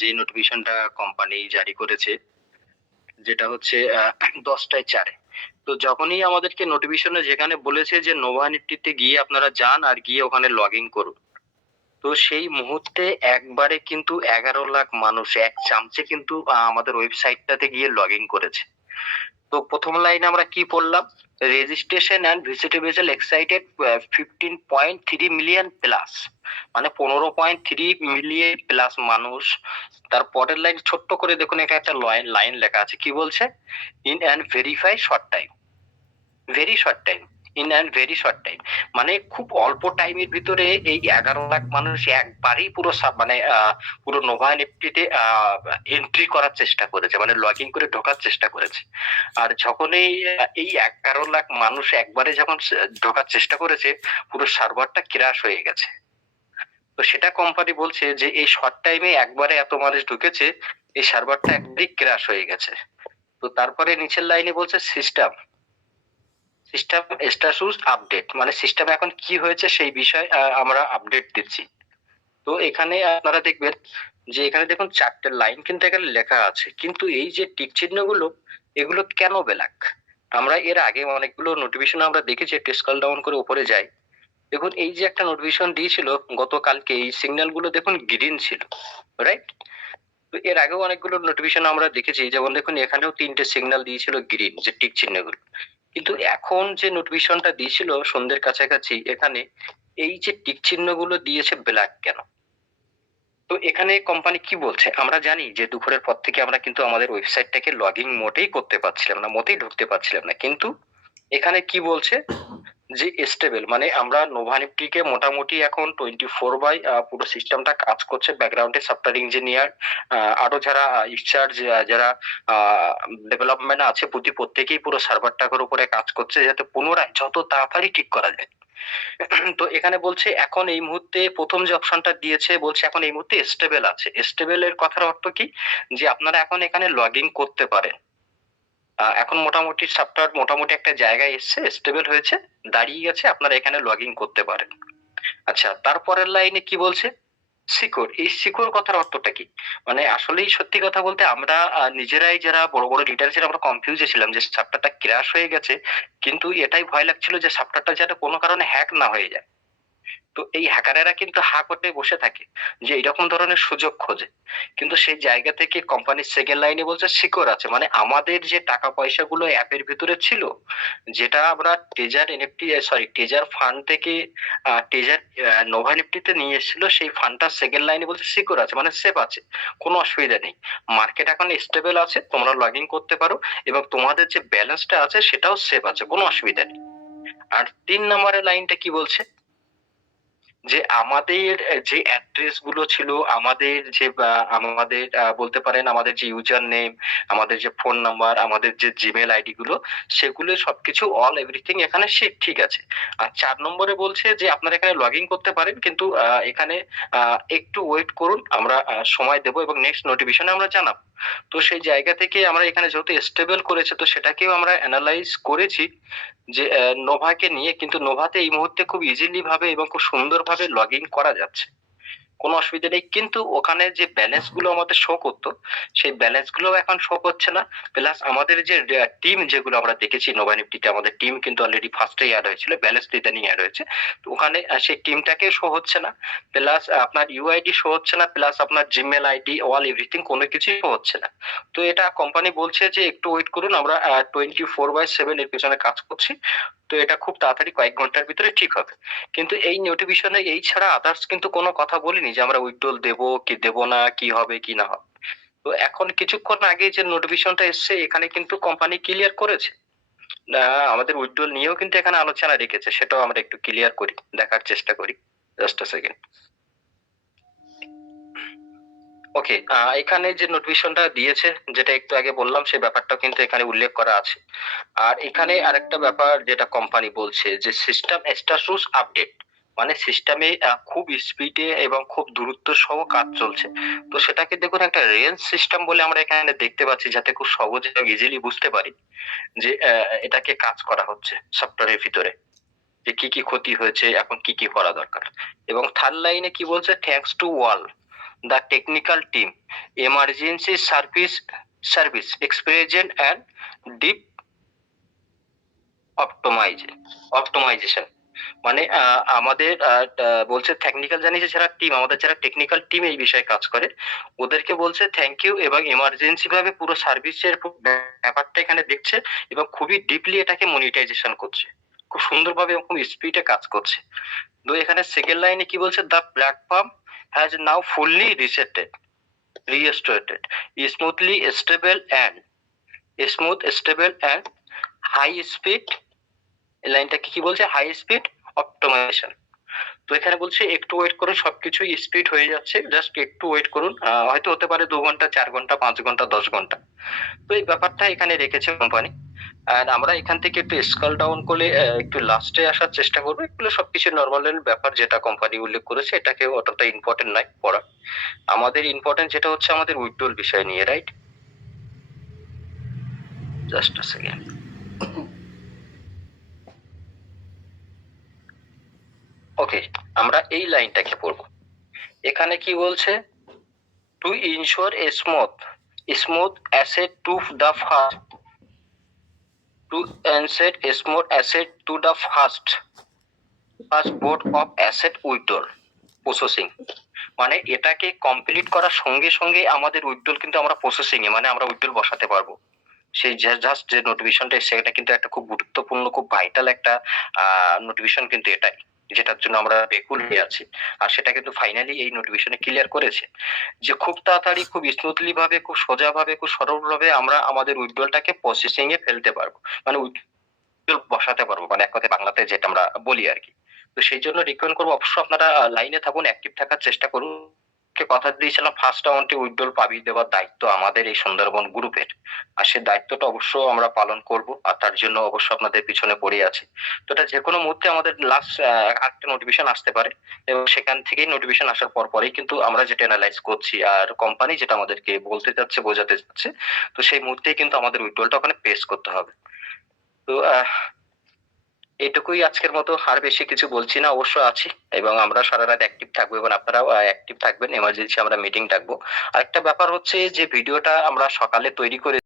যে নোটিফিকেশনটা কোম্পানি জারি করেছে, যেটা হচ্ছে 10টায় 4। তো যখনই আমাদেরকে নোটিফিকেশনে যেখানে বলেছে যে নোভা নিফটিতে গিয়ে আপনারা যান আর গিয়ে ওখানে লগ ইন করুন, তো সেই মুহূর্তে একবারে কিন্তু 11 লাখ মানুষ এক চান্সে কিন্তু আমাদের ওয়েবসাইটটাতে গিয়ে লগ ইন করেছে। তো প্রথম লাইনে আমরা কি পড়লাম? Registration and vegetable excited 15.3 million plus, মানে 15.3 মিলিয়ন প্লাস মানুষ। তার পরের লাইন ছোট্ট করে দেখুন, এটা একটা লাইন লেখা আছে, কি বলছে? In and verify short time, very short time, in and very short time, মানে খুব অল্প টাইমের ভিতরে এই 11 লাখ মানুষ একবারেই পুরো মানে পুরো নোভা নিফটিতে এন্ট্রি করার চেষ্টা করেছে, মানে লগ ইন করে ঢোকার চেষ্টা করেছে। আর যখনই এই 11 লাখ মানুষ একবারে যখন ঢোকার চেষ্টা করেছে, পুরো সার্ভারটা ক্র্যাশ হয়ে গেছে। তো সেটা কোম্পানি বলছে যে এই শর্ট টাইমে একবারে এত মানুষ ঢুকেছে, এই সার্ভারটা একবারই ক্র্যাশ হয়ে গেছে। তো তারপরে নিচের লাইনে বলছে সিস্টেম স্ট্যাটাস আপডেট, মানে সিস্টেমে এখন কি হয়েছে সেই বিষয়ে আমরা আপডেট দিচ্ছি। তো এখানে আপনারা দেখবেন যে এখানে দেখুন 4টে লাইন কিন্তু এখানে লেখা আছে, কিন্তু এই যে টিক চিহ্নগুলো, এগুলো কেন ব্ল্যাক? আমরা এর আগে অনেকগুলো নোটিফিকেশন আমরা দেখেছি, একটু স্ক্রল ডাউন করে উপরে যাই। দেখুন এই যে একটা নোটিফিকেশন দিয়েছিল গতকালকে, এই সিগন্যাল গুলো দেখুন গ্রিন ছিল, রাইট? তো এর আগেও অনেকগুলো নোটিফিকেশন আমরা দেখেছি, যেমন দেখুন এখানেও 3টে সিগন্যাল দিয়েছিল গ্রিন, যে টিক চিহ্নগুলো। কিন্তু এখন যে নোটিফিকেশনটা দিয়েছিল সন্ধ্যের কাছাকাছি, এখানে এই যে টিক চিহ্নগুলো দিয়েছে ব্ল্যাক কেন? তো এখানে কোম্পানি কি বলছে? আমরা জানি যে দুপুরের পর থেকে আমরা কিন্তু আমাদের ওয়েবসাইটটাকে লগইন মোটেই করতে পারছিলাম না, মোটেই ঢুকতে পারছিলাম না। কিন্তু এখানে কি বলছে? যে স্টেবল, মানে আমরা নোভা নিফটিকে মোটামুটি এখন 24 বাই পুরো সিস্টেমটা কাজ করছে ব্যাকগ্রাউন্ডে, সফটওয়্যার ইঞ্জিনিয়ার আরো যারা ইনচার্জ, যারা ডেভেলপমেন্ট আছে, প্রত্যেকেই পুরো সার্ভারটার উপরে কাজ করছে, যাতে পুনরায় যত তাড়াতাড়ি ঠিক করা যায়। তো এখানে বলছে এখন এই মুহূর্তে প্রথম যে অপশনটা দিয়েছে, বলছে এখন এই মুহূর্তে স্টেবল আছে। স্টেবল এর কথার অর্থ কি? যে আপনারা এখন এখানে লগ ইন করতে পারেন। এখন মোটামুটি সফটওয়্যার মোটামুটি একটা জায়গায় এসছে, স্টেবল হয়েছে, দাঁড়িয়ে গেছে, আপনারা এখানে লগ ইন করতে পারেন। আচ্ছা, তারপরের লাইনে কি বলছে? সিকিউর। এই সিকিউর কথার অর্থটা কি? মানে আসলেই সত্যি কথা বলতে আমরা নিজেরাই যারা বড়, বড় লিডার ছিলাম, আমরা কনফিউজে ছিলাম যে সফটওয়্যারটা ক্র্যাশ হয়ে গেছে। কিন্তু এটাই ভয় লাগছিল যে সফটওয়্যারটা যাতে কোনো কারণে হ্যাক না হয়ে যায়। তো এই হ্যাকারেরা কিন্তু হা করে বসে থাকে, যে এরকম ধরনের সুযোগ খোঁজে। কিন্তু সেই জায়গা থেকে কোম্পানির সেকেন্ড লাইনে বলছে সিকিউর আছে, মানে আমাদের যে টাকা পয়সাগুলো অ্যাপের ভিতরে ছিল, যেটা আমরা টেজার এনএফটি টেজার ফান্ড থেকে টেজার নোভা নিফটিতে নিয়ে এসেছিল, সেই ফান্ডটা সেকেন্ড লাইনে বলছে সিকিউর আছে, মানে সেফ আছে, কোনো অসুবিধা নেই। মার্কেট এখন স্টেবল আছে, তোমরা লগ ইন করতে পারো, এবং তোমাদের যে ব্যালেন্সটা আছে সেটাও সেফ আছে, কোনো অসুবিধা নেই। আর 3 নম্বরের লাইনটা কি বলছে? যে আমাদের যে অ্যাড্রেস গুলো ছিল, আমাদের যে আমাদের বলতে পারেন আমাদের যে ইউজার নেম, আমাদের যে ফোন নাম্বার, আমাদের যে জিমেল আইডি গুলো, সেগুলো সবকিছু অল এভরিথিং এখানে ঠিক আছে। আর 4 নম্বরে বলছে যে আপনারা এখানে লগ ইন করতে পারেন, কিন্তু এখানে একটু ওয়েট করুন, আমরা সময় দেবো এবং নেক্সট নোটিফিকেশনে আমরা জানাবো। তো সেই জায়গা থেকে আমরা এখানে যেহেতু স্টেবল করেছে, তো সেটাকেও আমরা অ্যানালাইজ করেছি যে নোভাকে নিয়ে, কিন্তু নোভাতে এই মুহূর্তে খুব ইজিলি ভাবে এবং খুব সুন্দরভাবে লগ ইন করা যাচ্ছে, কোনো অসুবিধা নেই। কিন্তু ওখানে যে ব্যালেন্স গুলো আমাদের শো করতো, সেই ব্যালেন্স গুলো এখন শো করছে না। প্লাস আমাদের যে টিম যেগুলো আমরা দেখেছি নোভা নিফটিতে, আমাদের টিম কিন্তু অলরেডি ফার্স্টে অ্যাড হয়েছিল, ব্যালেন্স ইদানিং অ্যাড হয়েছে। তো ওখানে সেই টিমটাকে শো হচ্ছে না, প্লাস আপনার ইউআইডি শো হচ্ছে না, প্লাস আপনার জিমেল আইডি অল এভরিথিং কোনো কিছুই শো হচ্ছে না। তো এটা কোম্পানি বলছে যে একটু ওয়েট করুন, আমরা 24/7 এর পেছনে কাজ করছি। তো এটা খুব তাড়াতাড়ি কয়েক ঘন্টার ভিতরে ঠিক হবে। কিন্তু এই নোটিফিকেশনে এই ছাড়া আদার্স কিন্তু কোনো কথা বলিনি যে আমরা উইথড্রল দেবো কি দেবো না, কি হবে কি না হবে। তো এখন কিছুক্ষণ আগে যে নোটিফিকেশনটা এসছে, এখানে কিন্তু কোম্পানি ক্লিয়ার করেছে। আমাদের উইথড্রল নিয়েও কিন্তু এখানে আলোচনা রেখেছে, সেটাও আমরা একটু ক্লিয়ার করি, দেখার চেষ্টা করি। Just a second. ওকে, এখানে যে নোটিফিকেশনটা দিয়েছে, যেটা একটু আগে বললাম, সেই ব্যাপারটাও কিন্তু এখানে উল্লেখ করা আছে। আর এখানে আরেকটা ব্যাপার যেটা কোম্পানি বলছে, যে সিস্টেম স্ট্যাটাস আপডেট, মানে সিস্টেমে খুব স্পিডে এবং খুব দূরত্ব সহ কাজ চলছে। তো সেটাকে দেখুন একটা রেঞ্জ সিস্টেম বলে আমরা এখানে দেখতে পাচ্ছি, যাতে খুব সহজে এবং ইজিলি বুঝতে পারি যে এটাকে কাজ করা হচ্ছে সফটওয়্যারের ভিতরে, যে কি কি ক্ষতি হয়েছে, এখন কি কি করা দরকার। এবং থার্ড লাইনে কি বলছে? Thanks to wall the technical team, emergency service expression and deep optimization মানে আমাদের বলছে টেকনিক্যাল জানি যে যারা টিম, আমাদের যারা টেকনিক্যাল টিম এই বিষয়ে কাজ করে, ওদেরকে বলছে থ্যাংক ইউ, এবং এমার্জেন্সি ভাবে পুরো সার্ভিসের ব্যাপারটা এখানে দেখছে এবং খুবই ডিপলি এটাকে মনিটাইজেশন করছে, খুব সুন্দরভাবে এবং খুব স্পিডে কাজ করছে। তো এখানে সেকেন্ড লাইনে কি বলছে, the platform has now fully restorated smoothly stable and high speed. এই লাইনটাকে কি বলছে, হাই স্পিড অপটিমাইজেশন। তো এখানে বলছে একটু ওয়েট করুন, সবকিছু স্পিড হয়ে যাচ্ছে, জাস্ট একটু ওয়েট করুন, হয়তো হতে পারে 2 ঘন্টা, 4 ঘন্টা, 5 ঘন্টা, 10 ঘন্টা। তো এই ব্যাপারটা এখানে রেখেছে কোম্পানি। আর আমরা এখান থেকে একটু স্কেল ডাউন করে একটু লাস্টে আসার চেষ্টা করবো। এগুলো সবকিছু নরমাল ব্যাপার, যেটা কোম্পানি উল্লেখ করেছে, এটাকে অতটা ইম্পর্টেন্ট নয় পড়া। আমাদের ইম্পর্টেন্ট যেটা হচ্ছে আমাদের উইথড্রল বিষয় নিয়ে, right? Just a second. Okay, আমরা এই লাইনটাকে পড়বো। এখানে কি বলছে, to ensure a smooth asset to the first to the first board of asset withdrawal processing. মানে এটাকে কমপ্লিট করার সঙ্গে সঙ্গে আমাদের উইথড্রল কিন্তু আমরা প্রসেসিং এ, মানে আমরা উইথড্রল বসাতে পারবো। সেই জাস্ট যে নোটিফিকেশনটা এসেছে, এটা কিন্তু একটা খুব গুরুত্বপূর্ণ, খুব ভাইটাল একটা নোটিফিকেশন কিন্তু এটাই, যেটার জন্য আমরা বেকুল হয়ে আছি। আর সেটা কিন্তু ফাইনালি এই নোটিফিকেশনে ক্লিয়ার করেছে যে খুব তাড়াতাড়ি, খুব স্মুথলি ভাবে, খুব সোজা ভাবে, খুব সরল ভাবে আমরা আমাদের উইথড্রলটাকে প্রসেসিং এ ফেলতে পারবো, মানে উইথড্রল বসাতে পারবো, মানে এক কথায় বাংলাতে যেটা আমরা বলি আর কি। তো সেই জন্য রিকমেন্ড করবো, অবশ্যই আপনারা লাইনে থাকুন, অ্যাক্টিভ থাকার চেষ্টা করুন। কথা দিয়েছিলাম ফার্স্ট রাউন্ডে উইথড্রল পাবি দেওয়ার দায়িত্ব আমাদের এই সুন্দরবন গ্রুপের, আর সেই দায়িত্বটা অবশ্যই আমরা পালন করব, আর তার জন্য অবশ্যই আপনাদের পিছনে পড়ে আছি। তো এটা যে কোনো মুহূর্তে আমাদের লাস্ট একটা নোটিফিকেশন আসতে পারে, এবং সেখান থেকেই নোটিফিকেশন আসার পরেই কিন্তু আমরা যেটা অ্যানালাইজ করছি আর কোম্পানি যেটা আমাদেরকে বলতে যাচ্ছে, বোঝাতে যাচ্ছে, তো সেই মুহূর্তেই কিন্তু আমাদের উইথড্রলটা ওখানে পেশ করতে হবে। তো এটুকুই আজকের মতো, আর বেশি কিছু বলছি না, অবশ্য আছি এবং আমরা সারা রাত অ্যাক্টিভ থাকবো, এবং আপনারাও অ্যাক্টিভ থাকবেন। এমার্জেন্সি আমরা মিটিং ডাকবো। আরেকটা ব্যাপার হচ্ছে যে ভিডিওটা আমরা সকালে তৈরি করে